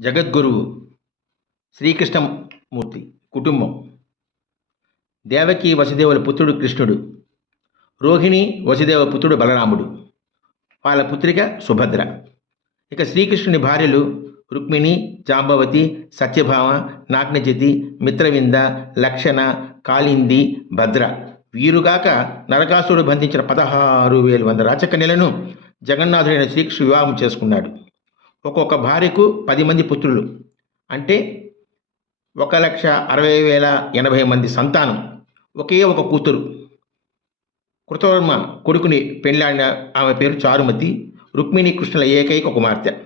జగద్గురువు శ్రీకృష్ణమూర్తి కుటుంబం. దేవకి వసుదేవుల పుత్రుడు కృష్ణుడు. రోహిణి వసుదేవ పుత్రుడు బలరాముడు. వాళ్ళ పుత్రిక సుభద్ర. ఇక శ్రీకృష్ణుని భార్యలు రుక్మిణి జాంబవతి సత్యభామ నాగ్నజతి మిత్రవింద లక్షణ కాళింది భద్ర. వీరుగాక నరకాసురుడు బంధించిన పదహారు వేల వంద రాచకన్యలను జగన్నాథుడైన శ్రీకృష్ణుడు వివాహం చేసుకున్నాడు. ఒక్కొక్క భార్యకు పది మంది పుత్రులు. అంటే ఒక లక్ష అరవై వేల ఎనభై మంది సంతానం. ఒకే ఒక కూతురు. కృతవర్మ కొడుకుని పెళ్ళాడిన ఆమె పేరు చారుమతి. రుక్మిణి కృష్ణుల ఏకైక కుమార్తె.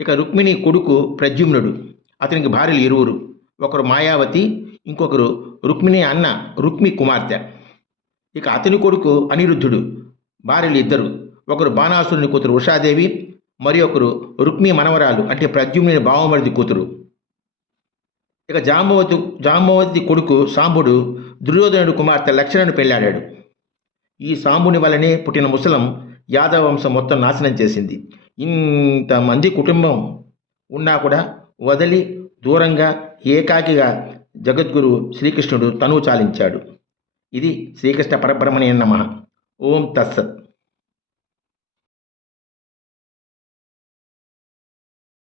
ఇక రుక్మిణి కొడుకు ప్రద్యుమ్నుడు. అతనికి భార్యలు ఇరువురు. ఒకరు మాయావతి ఇంకొకరు రుక్మిణి అన్న రుక్మి కుమార్తె. ఇక అతని కొడుకు అనిరుద్ధుడు. భార్యలు ఇద్దరు. ఒకరు బాణాసురుని కూతురు ఉషాదేవి. మరి ఒకరు రుక్మి మనవరాలు అంటే ప్రద్యుమ్ని బావమరిది కూతురు. ఇక జాంబవతి జాంబవతి కొడుకు సాంబుడు దుర్యోధనుడు కుమార్తె లక్షణను పెళ్ళాడాడు ఈ సాంబుని వలనే పుట్టిన ముసలం యాదవ వంశం మొత్తం నాశనం చేసింది. ఇంతమంది కుటుంబం ఉన్నా కూడా వదిలి దూరంగా ఏకాకిగా జగద్గురు శ్రీకృష్ణుడు తనువు చాలించాడు. ఇది శ్రీకృష్ణ పరబ్రహ్మణే నమ. ఓం తత్సత్